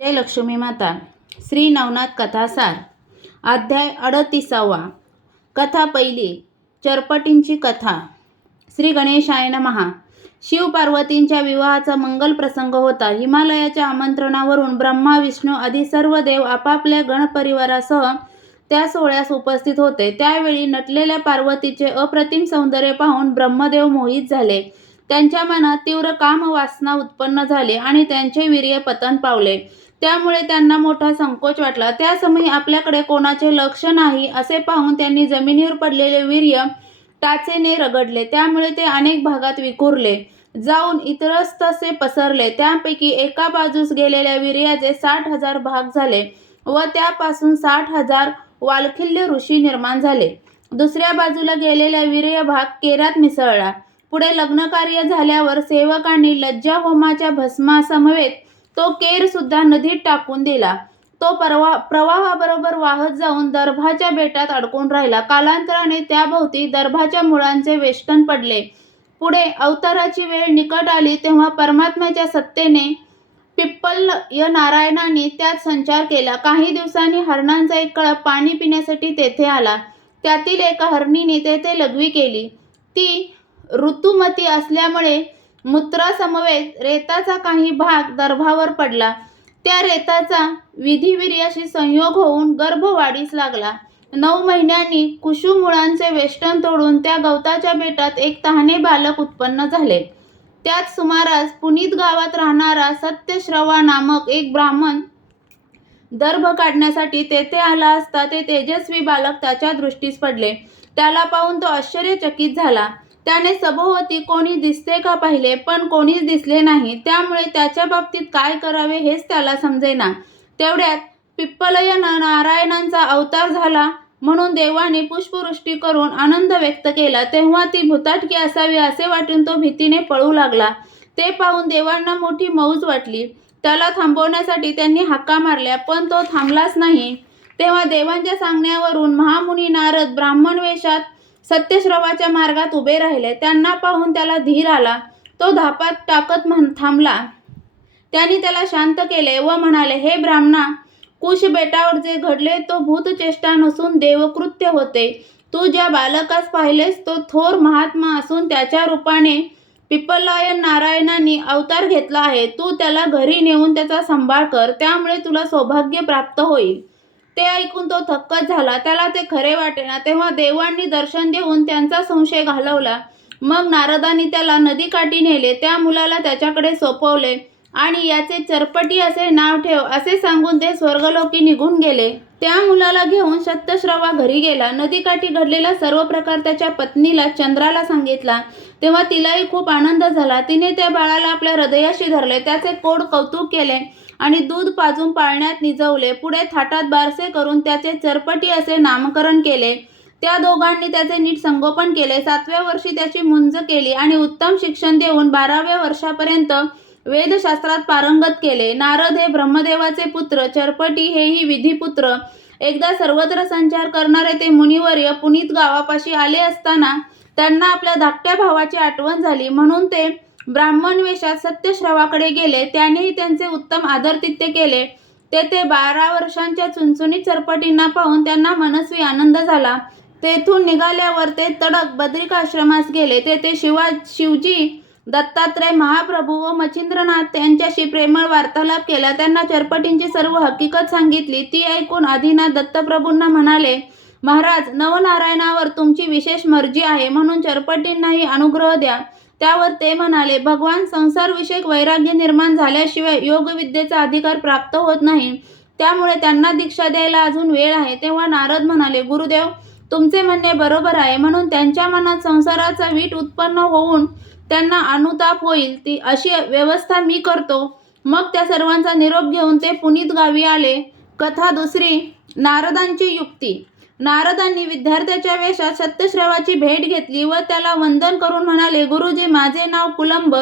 जय लक्ष्मी माता. श्री नवनाथ कथासार. अध्याय 38. कथा पहिली. चरपटींची कथा. श्री गणेशाय नमः. शिव पार्वतींच्या विवाहाचा मंगल प्रसंग होता. हिमालयाच्या आमंत्रणावरून ब्रह्मा विष्णू आदी सर्व देव आपापल्या गणपरिवारासह त्या सोहळ्यास उपस्थित होते. त्यावेळी नटलेल्या पार्वतीचे अप्रतिम सौंदर्य पाहून ब्रह्मदेव मोहित झाले. त्यांच्या मनात तीव्र कामवासना उत्पन्न झाली आणि त्यांचे वीर्य पतन पावले. त्यामुळे त्यांना मोठा संकोच वाटला. त्या समयी आपल्याकडे कोणाचे लक्ष नाही असे पाहून त्यांनी जमिनीवर पडलेले वीर्य टाचेने रगडले. त्यामुळे ते अनेक भागात विखुरले जाऊन इतरस्तसे पसरले. त्यापैकी एका बाजूस गेलेल्या वीर्याचे 60,000 भाग झाले व त्यापासून 60,000 वालखिल्य ऋषी निर्माण झाले. दुसऱ्या बाजूला गेलेला वीर्यभाग केरात मिसळला. पुढे लग्नकार्य झाल्यावर सेवकांनी लज्जा होमाच्या भस्मासमवेत तो केर सुद्धा नदीत टाकून दिला. तो प्रवाहाबरोबर वाहत जाऊन दर्भाच्या बेटात अडकून राहिला. कालांतराने त्याभोवती दर्भाच्या मुळांचे वेष्टन पडले. पुढे अवताराची वेळ निकट आली तेव्हा परमात्म्याच्या सत्तेने पिप्पलय नारायणांनी त्यात संचार केला. काही दिवसांनी हरणांचा एक कळप पाणी पिण्यासाठी तेथे आला. त्यातील एका हरणीने तेथे लघवी केली. ती ऋतुमती असल्यामुळे मूत्रासमवेत रेताचा काही भाग दर्भावर पडला. त्या रेताचा विधिवीर्याशी संयोग होऊन गर्भ वाढीस लागला. 9 महिन्यांनी कुसुमुळांचे वेष्टन तोडून त्या गवताच्या बेटात एक तहाने बालक उत्पन्न झाले. त्याच सुमारास पुनीत गावात राहणारा सत्यश्रवा नामक एक ब्राह्मण दर्भ काढण्यासाठी तेथे आला असता ते तेजस्वी बालक त्याच्या दृष्टीस पडले. त्याला पाहून तो आश्चर्यचकित झाला. त्याने सभोवती कोणी दिसते का पाहिले, पण कोणीच दिसले नाही. त्यामुळे त्याच्या बाबतीत काय करावे हेच त्याला समजेना. तेवढ्यात पिप्पलय नारायणांचा अवतार झाला म्हणून देवाने पुष्पवृष्टी करून आनंद व्यक्त केला. तेव्हा ती भुताटकी असावी असे वाटून तो भीतीने पळू लागला. ते पाहून देवांना मोठी मौज वाटली. त्याला थांबवण्यासाठी त्यांनी हाका मारल्या, पण तो थांबलाच नाही. तेव्हा देवांच्या सांगण्यावरून महामुनी नारद ब्राह्मण वेशात सत्यश्रवाच्या मार्गात उभे राहिले. त्यांना पाहून त्याला धीर आला. तो धापात टाकत थांबला. त्यांनी त्याला शांत केले व म्हणाले, हे ब्राह्मणा, कुश बेटावर जे घडले तो भूतचेष्टा नसून देवकृत्य होते. तू ज्या बालकास पाहिलेस तो थोर महात्मा असून त्याच्या रूपाने पिप्पलय नारायणांनी अवतार घेतला आहे. तू त्याला घरी नेऊन त्याचा सांभाळ कर, त्यामुळे तुला सौभाग्य प्राप्त होईल. ते ऐकून तो थक्कच झाला. त्याला ते खरे वाटेना. तेव्हा देवांनी दर्शन देऊन त्यांचा संशय घालवला. मग नारदांनी त्याला नदीकाठी नेले. त्या मुलाला त्याच्याकडे सोपवले आणि याचे चरपटी असे नाव ठेव असे सांगून ते स्वर्गलोकी निघून गेले. त्या मुलाला घेऊन सत्यश्रवा घरी गेला. नदीकाठी घडलेला सर्व प्रकार त्याच्या पत्नीला चंद्राला सांगितला. तेव्हा तिलाही खूप आनंद झाला. तिने त्या बाळाला आपल्या हृदयाशी धरले, त्याचे कोड कौतुक केले आणि दूध पाजून पाळण्यात निजवले. पुढे थाटात बारसे करून त्याचे चरपटी असे नामकरण केले. त्या दोघांनी त्याचे नीट संगोपन केले. 7व्या वर्षी त्याची मुंज केली आणि उत्तम शिक्षण देऊन 12व्या वर्षापर्यंत वेदशास्त्रात पारंगत केले. नारद हे ब्रह्मदेवाचे पुत्र, चरपटी हेही विधिपुत्र. एकदा सर्वत्र संचार करणारे ते मुनिवर्य पुनीत गावापाशी आले असताना त्यांना आपल्या धाकट्या भावाची आठवण झाली, म्हणून ते ब्राह्मण वेशात सत्यश्रवाकडे गेले. त्यानेही त्यांचे उत्तम आदरातिथ्य केले. तेथे 12 वर्षांच्या चुणचुणीत चरपटींना पाहून त्यांना मनस्वी आनंद झाला. तेथून निघाल्यावर ते तडक बद्रिकाश्रमास गेले. तेथे शिवजी, दत्तात्रय महाप्रभू व मच्छिंद्रनाथ यांच्याशी प्रेमळ वार्तालाप केला. त्यांना चरपटींची सर्व हकीकत सांगितली. ती ऐकून आदिनाथ दत्तप्रभूंना म्हणाले, महाराज, नवनारायणावर तुमची विशेष मर्जी आहे, म्हणून चरपटींनाही अनुग्रह द्या. त्यावर ते म्हणाले, भगवान, संसारविषयक वैराग्य निर्माण झाल्याशिवाय योगविद्येचा अधिकार प्राप्त होत नाही. त्यामुळे त्यांना दीक्षा द्यायला अजून वेळ आहे. तेव्हा नारद म्हणाले, गुरुदेव, तुमचे म्हणणे बरोबर आहे. म्हणून त्यांच्या मनात संसाराचा वीट उत्पन्न होऊन त्यांना अनुताप होईल ती अशी व्यवस्था मी करतो. मग त्या सर्वांचा निरोप घेऊन ते पुनीत गावी आले. कथा दुसरी. नारदांची युक्ती. नारदांनी विद्यार्थ्याच्या वेशात सत्यश्रवाची भेट घेतली व त्याला वंदन करून म्हणाले, गुरुजी, माझे नाव कुलंब.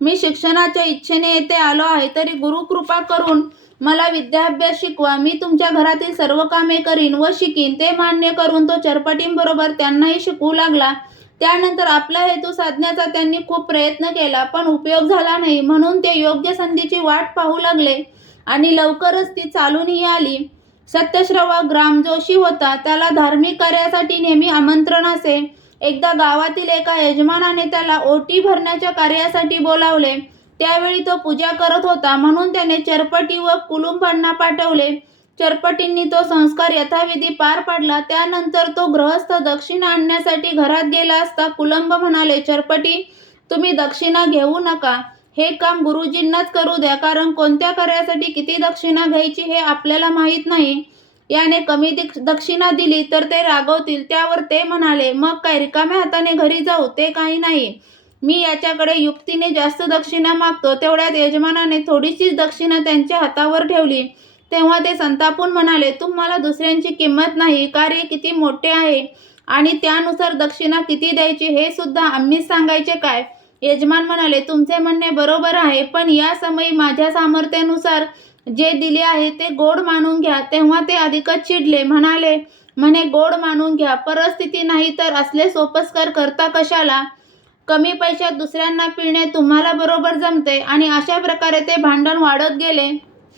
मी शिक्षणाच्या इच्छेने येथे आलो आहे. तरी गुरुकृपा करून मला विद्याभ्यास शिकवा. मी तुमच्या घरातील सर्व कामे करीन व शिकीन. ते मान्य करून तो चरपटींबरोबर त्यांनाही शिकवू लागला. त्यानंतर आपला हेतू साधण्याचा त्यांनी खूप प्रयत्न केला, पण उपयोग झाला नाही. म्हणून ते योग्य संधीची वाट पाहू लागले आणि लवकरच ती चालूनही आली. सत्यश्रवा ग्रामजोशी होता. त्याला धार्मिक कार्यासाठी नेहमी आमंत्रण असे. एकदा गावातील एका यजमानाने त्याला ओटी भरण्याच्या कार्यासाठी बोलावले. त्यावेळी तो पूजा करत होता, म्हणून त्याने चरपटी व कुलुंबांना पाठवले. चरपटींनी तो संस्कार यथाविधी पार पाडला. त्यानंतर तो गृहस्थ दक्षिणा आणण्यासाठी घरात गेला असता कुलंब म्हणाले, चरपटी, तुम्ही दक्षिणा घेऊ नका. हे काम गुरुजींनाच करू द्या, कारण कोणत्या कार्यासाठी किती दक्षिणा घ्यायची हे आपल्याला माहीत नाही. याने कमी दक्षिणा दिली तर ते रागवतील. त्यावर ते म्हणाले, मग काय रिकाम्या हाताने घरी जाऊ? ते काही नाही. मी याच्याकडे युक्तीने जास्त दक्षिणा मागतो. तेवढ्यात यजमानाने थोडीशीच दक्षिणा त्यांच्या हातावर ठेवली. तेव्हा ते संतापून म्हणाले, तुम्हाला दुसऱ्यांची किंमत नाही. कार्य किती मोठे आहे आणि त्यानुसार दक्षिणा किती द्यायची हे सुद्धा आम्हीच सांगायचे काय? यजमान म्हणाले, तुमचे म्हणणे बरोबर आहे, पण या समयी माझ्या सामर्थ्यानुसार जे दिले आहे ते गोड मानून घ्या. तेव्हा ते अधिकच चिडले. म्हणे गोड मानून घ्या, परिस्थिती नाही तर असले सोपस्कार करता कशाला? कमी पैशात दुसऱ्यांना पिळणे तुम्हाला बरोबर जमते. आणि अशा प्रकारे ते भांडण वाढत गेले.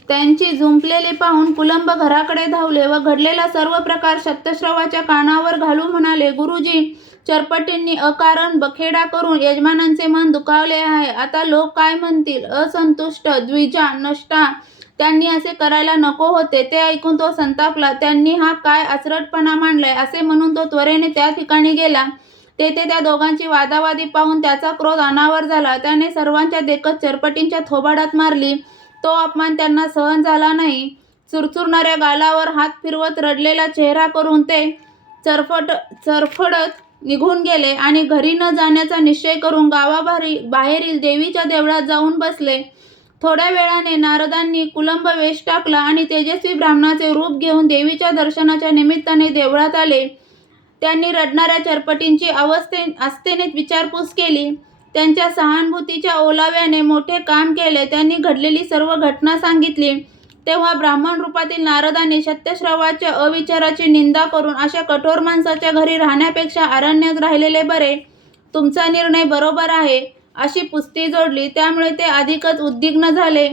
त्यांची झुंपलेली पाहून कुलंब घराकडे धावले व घडलेला सर्व प्रकार सत्यश्रवाच्या कानावर घालून म्हणाले, गुरुजी, चरपटींनी अकारण बखेडा करून यजमानांचे मन दुखावले आहे. आता लोक काय म्हणतील? असंतुष्ट, द्विजा, नष्टा, त्यांनी असे करायला नको होते. ते ऐकून तो संतापला. त्यांनी हा काय आचरटपणा मांडलाय असे म्हणून तो त्वरेने त्या ठिकाणी गेला. तेथे त्या दोघांची वादावादी पाहून त्याचा क्रोध अनावर झाला. त्याने सर्वांच्या देखत चरपटींच्या थोबाडात मारली. तो अपमान त्यांना सहन झाला नाही. चुरचुरणाऱ्या गालावर हात फिरवत रडलेला चेहरा करून ते चरफडत निघून गेले आणि घरी न जाण्याचा निश्चय करून गावाबाहेरील देवीच्या देवळात जाऊन बसले. थोड्या वेळाने नारदांनी कुलंब वेश टाकला आणि तेजस्वी ब्राह्मणाचे रूप घेऊन देवीच्या दर्शनाच्या निमित्ताने देवळात आले. त्यांनी रडणाऱ्या चरपटींची आस्थेने विचारपूस केली. त्यांच्या सहानुभूतीच्या ओलाव्याने मोठे काम केले. त्यांनी घडलेली सर्व घटना सांगितली. तेव्हा ब्राह्मण रूपातील नारदांनी सत्यश्रवाच्या अविचाराची निंदा करून अशा कठोर माणसाच्या घरी राहण्यापेक्षा अरण्यात राहिलेले बरे, तुमचा निर्णय बरोबर आहे, अशी पुस्ती जोडली. त्यामुळे ते अधिकच उद्विग्न झाले.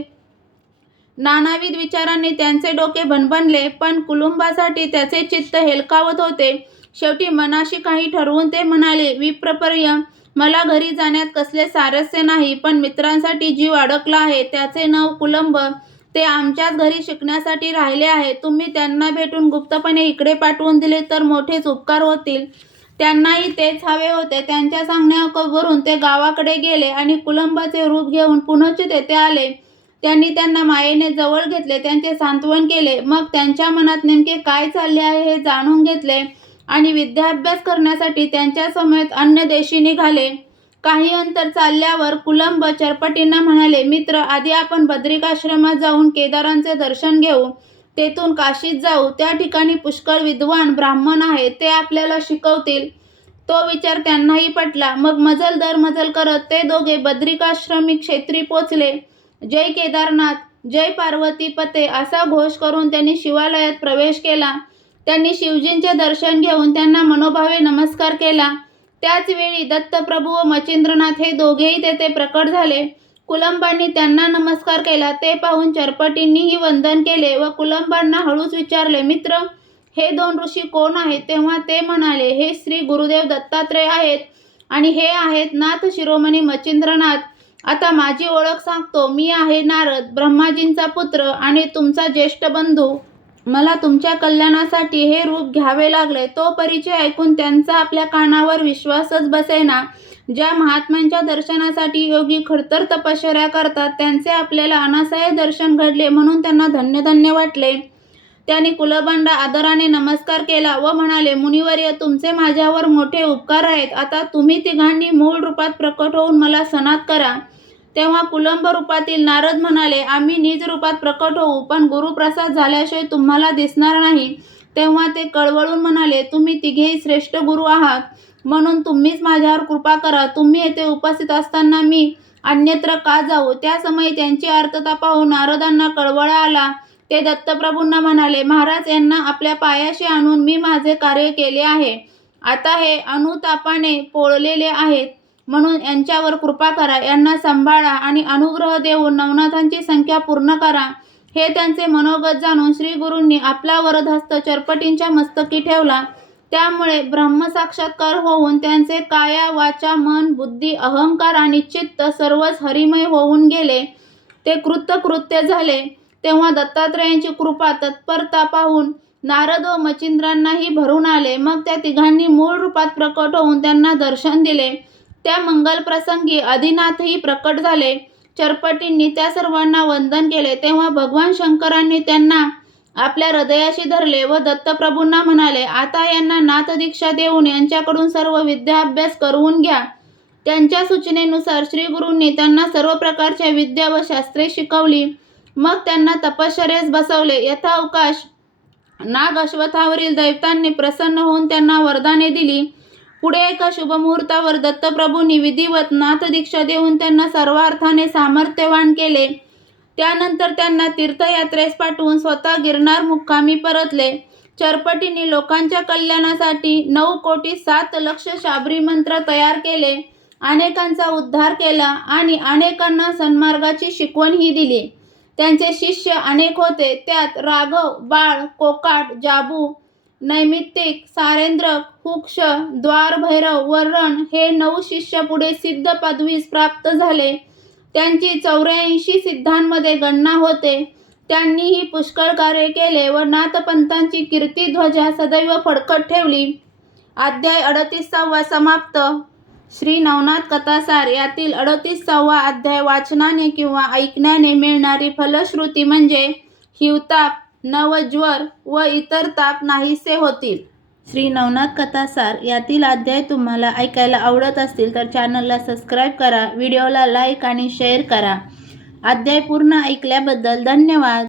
नानाविध विचारांनी त्यांचे डोके भणभणले, पण कुलुंबासाठी त्याचे चित्त हेलकावत होते. शेवटी मनाशी काही ठरवून ते म्हणाले, विप्रवर्य, मला घरी जाण्यात कसले सारस्य नाही, पण मित्रांसाठी जीव अडकला आहे. त्याचे नाव कुलंब. ते आमच्याच घरी शिकण्यासाठी राहिले आहे. तुम्ही त्यांना भेटून गुप्तपणे इकडे पाठवून दिले तर मोठेच उपकार होतील. त्यांनाही तेच हवे होते. त्यांच्या सांगण्यावरून ते गावाकडे गेले आणि कुलंबाचे रूप घेऊन पुनश्च तेथे आले. त्यांनी त्यांना मायेने जवळ घेतले, त्यांचे सांत्वन केले. मग त्यांच्या मनात नेमके काय चालले आहे हे जाणून घेतले आणि विद्याभ्यास करण्यासाठी त्यांच्या समेत अन्य देशी निघाले. काही अंतर चालल्यावर कुलंब चरपटींना म्हणाले, मित्र, आधी आपण बद्रिकाश्रमात जाऊन केदारांचे दर्शन घेऊ. तेथून काशीत जाऊ. त्या ठिकाणी पुष्कळ विद्वान ब्राह्मण आहेत. ते आपल्याला शिकवतील. तो विचार त्यांनाही पटला. मग मजल दर मजल करत ते दोघे बद्रिकाश्रमी क्षेत्री पोचले. जय केदारनाथ, जय पार्वती पते असा घोष करून त्यांनी शिवालयात प्रवेश केला. त्यांनी शिवजींचे दर्शन घेऊन त्यांना मनोभावे नमस्कार केला. त्याच वेळी दत्तप्रभू व मच्छिंद्रनाथ हे दोघेही तेथे प्रकट झाले. कुलंबांनी त्यांना नमस्कार केला. ते पाहून चरपटींनीही वंदन केले व कुलंबांना हळूच विचारले, मित्र, हे दोन ऋषी कोण आहेत? तेव्हा ते म्हणाले, हे श्री गुरुदेव दत्तात्रेय आहेत आणि हे आहेत नाथ शिरोमणी मच्छिंद्रनाथ. आता माझी ओळख सांगतो. मी आहे नारद, ब्रह्माजींचा पुत्र आणि तुमचा ज्येष्ठ बंधू. मला तुमच्या कल्याणासाठी हे रूप घ्यावे लागले. तो परिचय ऐकून त्यांचा आपल्या कानावर विश्वासच बसेना. ज्या महात्म्यांच्या दर्शनासाठी योगी खडतर तपश्चर्या करतात त्यांचे आपल्याला अनासह्य दर्शन घडले म्हणून त्यांना धन्य धन्य वाटले. त्यांनी कुलबांना आदराने नमस्कार केला व म्हणाले, मुनिवर्य, तुमचे माझ्यावर मोठे उपकार आहेत. आता तुम्ही तिघांनी मूळ रूपात प्रकट होऊन मला सनात करा. तेव्हा कुलंब रूपातील नारद म्हणाले, आम्ही निज रूपात प्रकट होऊ, पण गुरुप्रसाद झाल्याशिवाय तुम्हाला दिसणार नाही. तेव्हा ते कळवळून म्हणाले, तुम्ही तिघेही श्रेष्ठ गुरु आहात, म्हणून तुम्हीच माझ्यावर कृपा करा. तुम्ही येथे उपस्थित असताना मी अन्यत्र का जाऊ? त्या समयी त्यांची आर्तता पाहून नारदांना कळवळा आला. ते दत्तप्रभूंना म्हणाले, महाराज, यांना आपल्या पायाशी आणून मी माझे कार्य केले आहे. आता हे अनुतापाने पोळलेले आहेत, म्हणून यांच्यावर कृपा करा. यांना सांभाळा आणि अनुग्रह देऊन नवनाथांची संख्या पूर्ण करा. हे त्यांचे मनोगत जाणून श्री गुरूंनी आपला वरदहस्त चरपटींच्या मस्तकी ठेवला. त्यामुळे ब्रह्मसाक्षात्कार होऊन त्यांचे काया वाचा मन बुद्धी अहंकार आणि चित्त सर्वच हरिमय होऊन गेले. ते कृतकृत्य झाले. तेव्हा दत्तात्रेयांची कृपा तत्परता पाहून नारद व मच्छिंद्रांनाही भरून आले. मग त्या तिघांनी मूळ रूपात प्रकट होऊन त्यांना दर्शन दिले. त्या मंगल प्रसंगी आदिनाथही प्रकट झाले. चरपटींनी त्या सर्वांना वंदन केले. तेव्हा भगवान शंकरांनी त्यांना आपल्या हृदयाशी धरले व दत्तप्रभूंना म्हणाले, आता यांना नाथ दीक्षा देऊन यांच्याकडून सर्व विद्या अभ्यास करवून घ्या. त्यांच्या सूचनेनुसार श्री गुरूंनी त्यांना सर्व प्रकारच्या विद्या व शास्त्रे शिकवली. मग त्यांना तपश्चर्येस बसवले. यथावकाश नाग अश्वत्थावरील दैवतांनी प्रसन्न होऊन त्यांना वरदाने दिली. पुढे एका शुभमुहूर्तावर दत्तप्रभूंनी विधिवत नाथ दीक्षा देऊन त्यांना सर्वार्थाने सामर्थ्यवान केले. त्यानंतर त्यांना तीर्थयात्रेस पाठवून स्वतः गिरनार मुक्कामी परतले. चरपटींनी लोकांच्या कल्याणासाठी 9,07,00,000 शाबरी मंत्र तयार केले, अनेकांचा उद्धार केला आणि अनेकांना सन्मार्गाची शिकवणही दिली. त्यांचे शिष्य अनेक होते. त्यात राघव, बाळ, कोकाट, जाबू, नैमित्तिक, सारेंद्रक, हुक्ष, द्वारभैरव व रण हे 9 शिष्य पुढे सिद्ध पदवीस प्राप्त झाले. त्यांची 84 सिद्धांमध्ये गणना होते. त्यांनीही पुष्कळ कार्य केले व नाथपंथांची कीर्तिध्वजा सदैव फडकत ठेवली. अध्याय 38 समाप्त. श्री नवनाथ कथासार यातील 38वा अध्याय वाचनाने किंवा ऐकण्याने मिळणारी फलश्रुती म्हणजे हिवताप, नवज्वर व इतर ताप नाहीसे होतील. श्री नवनाथ कथासार यातील अध्याय तुम्हाला ऐकायला आवडत असतील तर चॅनलला सबस्क्राईब करा, व्हिडिओला लाईक आणि शेअर करा. अध्याय पूर्ण ऐकल्याबद्दल धन्यवाद.